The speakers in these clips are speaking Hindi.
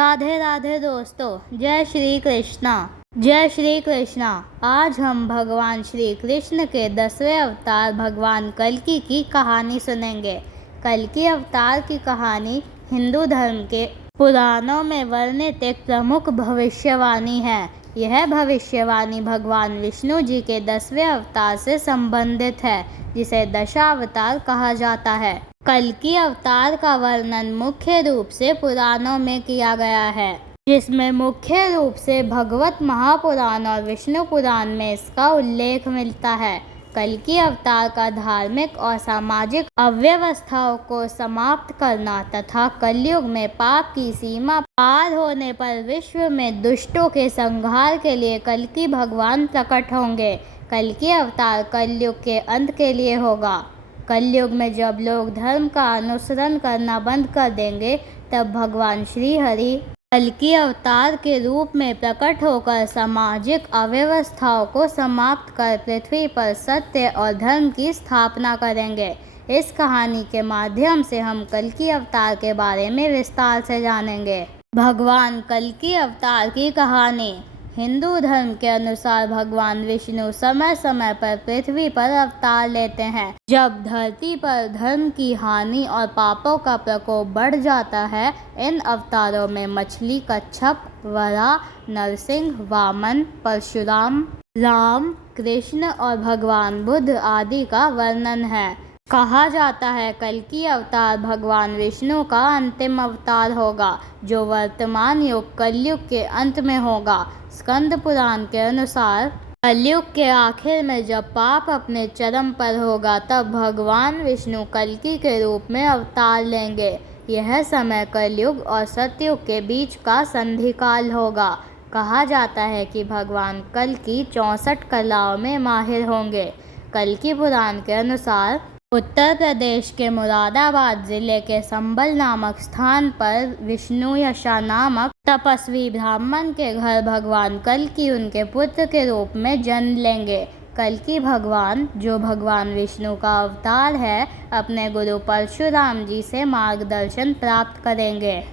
राधे राधे दोस्तों, जय श्री कृष्णा। जय श्री कृष्णा। आज हम भगवान श्री कृष्ण के 10वें अवतार भगवान कल्कि की कहानी सुनेंगे। कल्कि अवतार की कहानी हिंदू धर्म के पुराणों में वर्णित एक प्रमुख भविष्यवाणी है। यह भविष्यवाणी भगवान विष्णु जी के 10वें अवतार से संबंधित है, जिसे दशावतार कहा जाता है। कल्कि अवतार का वर्णन मुख्य रूप से पुराणों में किया गया है, जिसमें मुख्य रूप से भगवत महापुराण और विष्णु पुराण में इसका उल्लेख मिलता है। कल्कि अवतार का धार्मिक और सामाजिक अव्यवस्थाओं को समाप्त करना तथा कलयुग में पाप की सीमा पार होने पर विश्व में दुष्टों के संहार के लिए कल्कि भगवान प्रकट होंगे। कल्कि अवतार कलयुग के अंत के लिए होगा। कलयुग में जब लोग धर्म का अनुसरण करना बंद कर देंगे, तब भगवान श्री हरि कल्कि अवतार के रूप में प्रकट होकर सामाजिक अव्यवस्थाओं को समाप्त कर पृथ्वी पर सत्य और धर्म की स्थापना करेंगे। इस कहानी के माध्यम से हम कल्कि अवतार के बारे में विस्तार से जानेंगे। भगवान कल्कि अवतार की कहानी। हिंदू धर्म के अनुसार भगवान विष्णु समय समय पर पृथ्वी पर अवतार लेते हैं। जब धरती पर धर्म की हानि और पापों का प्रकोप बढ़ जाता है, इन अवतारों में मछली कच्छप, वराह, नरसिंह, वामन, परशुराम, राम, कृष्ण और भगवान बुद्ध आदि का वर्णन है। कहा जाता है कल्कि अवतार भगवान विष्णु का अंतिम अवतार होगा, जो वर्तमान युग कलयुग के अंत में होगा। स्कंद पुराण के अनुसार कलयुग के आखिर में जब पाप अपने चरम पर होगा, तब भगवान विष्णु कल्कि के रूप में अवतार लेंगे। यह समय कलयुग और सतयुग के बीच का संधिकाल होगा। कहा जाता है कि भगवान कल्कि 64 कलाओं में माहिर होंगे। कल्कि पुराण के अनुसार उत्तर प्रदेश के मुरादाबाद जिले के संबल नामक स्थान पर विष्णु यशा नामक तपस्वी ब्राह्मण के घर भगवान कल्कि उनके पुत्र के रूप में जन्म लेंगे। कल्कि भगवान, जो भगवान विष्णु का अवतार है, अपने गुरु परशुराम जी से मार्गदर्शन प्राप्त करेंगे।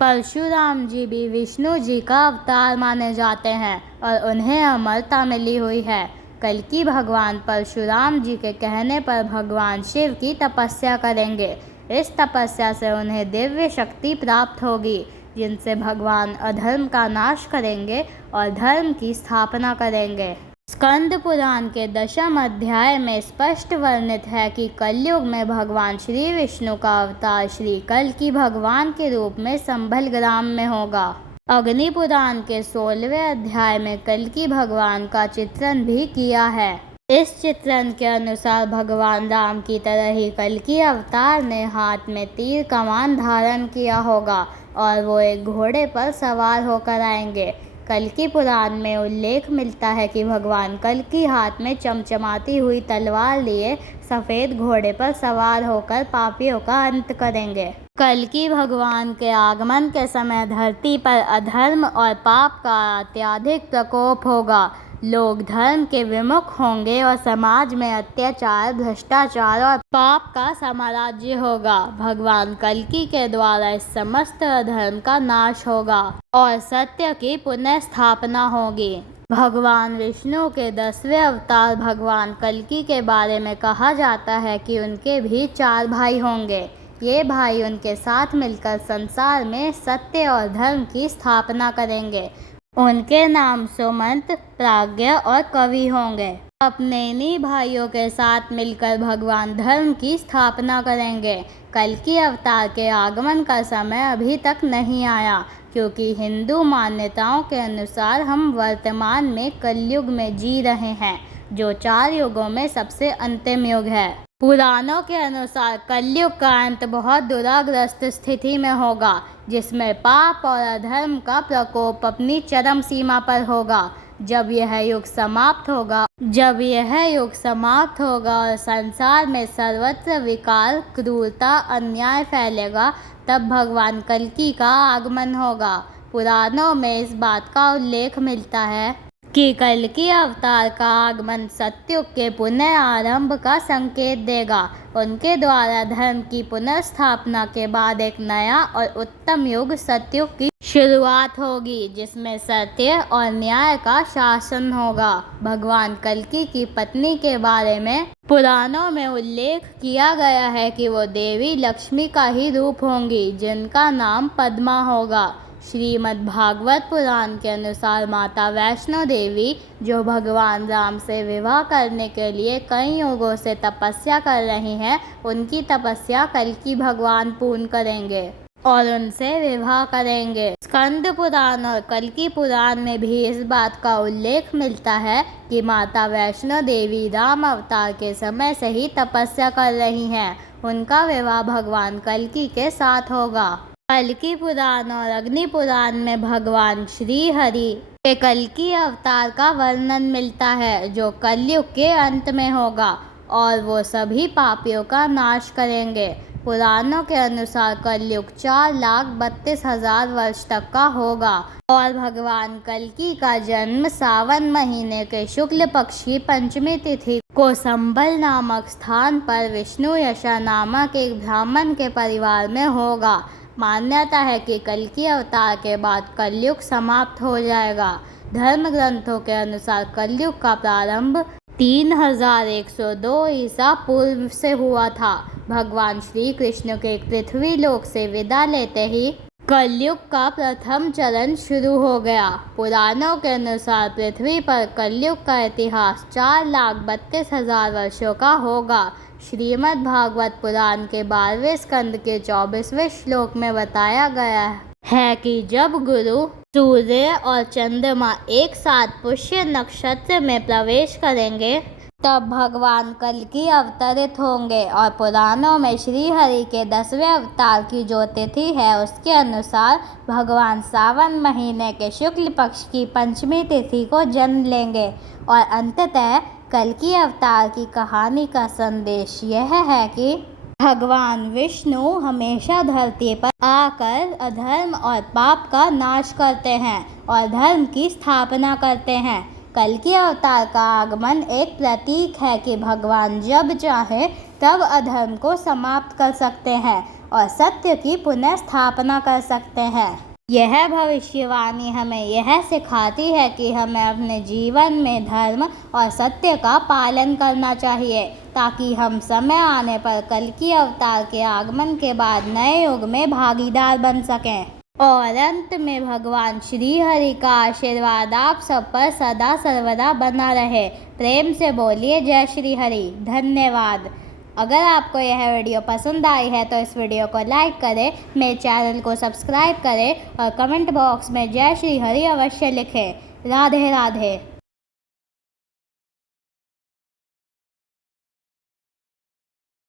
परशुराम जी भी विष्णु जी का अवतार माने जाते हैं और उन्हें अमरता मिली हुई है। कल्कि भगवान परशुराम जी के कहने पर भगवान शिव की तपस्या करेंगे। इस तपस्या से उन्हें दिव्य शक्ति प्राप्त होगी, जिनसे भगवान अधर्म का नाश करेंगे और धर्म की स्थापना करेंगे। स्कंद पुराण के 10वें अध्याय में स्पष्ट वर्णित है कि कलयुग में भगवान श्री विष्णु का अवतार श्री कल्कि भगवान के रूप में संभल ग्राम में होगा। अग्नि पुराण के 16वें अध्याय में कल्कि भगवान का चित्रण भी किया है। इस चित्रण के अनुसार भगवान राम की तरह ही कल्कि अवतार ने हाथ में तीर कमान धारण किया होगा और वो एक घोड़े पर सवार होकर आएंगे। कल्कि पुराण में उल्लेख मिलता है कि भगवान कल्कि हाथ में चमचमाती हुई तलवार लिए सफ़ेद घोड़े पर सवार होकर पापियों का अंत करेंगे। कल्कि भगवान के आगमन के समय धरती पर अधर्म और पाप का अत्यधिक प्रकोप होगा। लोग धर्म के विमुख होंगे और समाज में अत्याचार, भ्रष्टाचार और पाप का साम्राज्य होगा। भगवान कल्कि के द्वारा इस समस्त अधर्म का नाश होगा और सत्य की पुनः स्थापना होगी। भगवान विष्णु के 10वें अवतार भगवान कल्कि के बारे में कहा जाता है कि उनके भी 4 भाई होंगे। ये भाई उनके साथ मिलकर संसार में सत्य और धर्म की स्थापना करेंगे। उनके नाम सुमंत, प्राज्ञ और कवि होंगे। अपने इन्हीं भाइयों के साथ मिलकर भगवान धर्म की स्थापना करेंगे। कल्कि अवतार के आगमन का समय अभी तक नहीं आया, क्योंकि हिंदू मान्यताओं के अनुसार हम वर्तमान में कलयुग में जी रहे हैं, जो 4 युगों में सबसे अंतिम युग है। पुराणों के अनुसार कलयुग का अंत बहुत दुराग्रस्त स्थिति में होगा, जिसमें पाप और अधर्म का प्रकोप अपनी चरम सीमा पर होगा। जब यह युग समाप्त होगा और संसार में सर्वत्र विकार, क्रूरता, अन्याय फैलेगा, तब भगवान कल्कि का आगमन होगा। पुराणों में इस बात का उल्लेख मिलता है कि कल्कि अवतार का आगमन सतयुग के पुनः आरंभ का संकेत देगा। उनके द्वारा धर्म की पुनर्स्थापना के बाद एक नया और उत्तम युग सतयुग की शुरुआत होगी, जिसमें सत्य और न्याय का शासन होगा। भगवान कल्कि की पत्नी के बारे में पुराणों में उल्लेख किया गया है कि वो देवी लक्ष्मी का ही रूप होंगी, जिनका नाम पद्मा होगा। श्रीमद् भागवत पुराण के अनुसार माता वैष्णो देवी, जो भगवान राम से विवाह करने के लिए कई युगों से तपस्या कर रही हैं, उनकी तपस्या कल्कि भगवान पूर्ण करेंगे और उनसे विवाह करेंगे। स्कंद पुराण और कल्कि पुराण में भी इस बात का उल्लेख मिलता है कि माता वैष्णो देवी राम अवतार के समय से ही तपस्या कर रही हैं। उनका विवाह भगवान कल्कि के साथ होगा। कल्कि पुराण और अग्नि पुराण में भगवान श्री हरि के कल्कि अवतार का वर्णन मिलता है, जो कलयुग के अंत में होगा और वो सभी पापियों का नाश करेंगे। पुराणों के अनुसार कलयुग 4,32,000 वर्ष तक का होगा और भगवान कल्कि का जन्म सावन महीने के शुक्ल पक्ष की पंचमी तिथि को संबल नामक स्थान पर विष्णु यशा नामक एक ब्राह्मण के परिवार में होगा। मान्यता है कि कल्कि अवतार के बाद कलयुग समाप्त हो जाएगा। धर्म ग्रंथों के अनुसार कलयुग का प्रारंभ 3102 ईसा पूर्व से हुआ था। भगवान श्री कृष्ण के पृथ्वी लोक से विदा लेते ही कलयुग का प्रथम चरण शुरू हो गया। पुराणों के अनुसार पृथ्वी पर कलयुग का इतिहास 4,32,000 वर्षों का होगा। श्रीमद् भागवत पुराण के 12वें स्कंद के 24वें श्लोक में बताया गया है कि जब गुरु, सूर्य और चंद्रमा एक साथ पुष्य नक्षत्र में प्रवेश करेंगे, तब भगवान कल्कि अवतरित होंगे। और पुराणों में श्री हरि के 10वें अवतार की जो तिथि है, उसके अनुसार भगवान सावन महीने के शुक्ल पक्ष की पंचमी तिथि को जन्म लेंगे। और अंततः कल्कि अवतार की कहानी का संदेश यह है कि भगवान विष्णु हमेशा धरती पर आकर अधर्म और पाप का नाश करते हैं और धर्म की स्थापना करते हैं। कल्कि अवतार का आगमन एक प्रतीक है कि भगवान जब चाहे तब अधर्म को समाप्त कर सकते हैं और सत्य की पुनः स्थापना कर सकते हैं। यह भविष्यवाणी हमें यह सिखाती है कि हमें अपने जीवन में धर्म और सत्य का पालन करना चाहिए, ताकि हम समय आने पर कल्कि अवतार के आगमन के बाद नए युग में भागीदार बन सकें। और अंत में भगवान श्री हरि का आशीर्वाद आप सब पर सदा सर्वदा बना रहे। प्रेम से बोलिए जय श्री हरि। धन्यवाद। अगर आपको यह वीडियो पसंद आई है तो इस वीडियो को लाइक करें, मेरे चैनल को सब्सक्राइब करें और कमेंट बॉक्स में जय श्री हरि अवश्य लिखें। राधे राधे।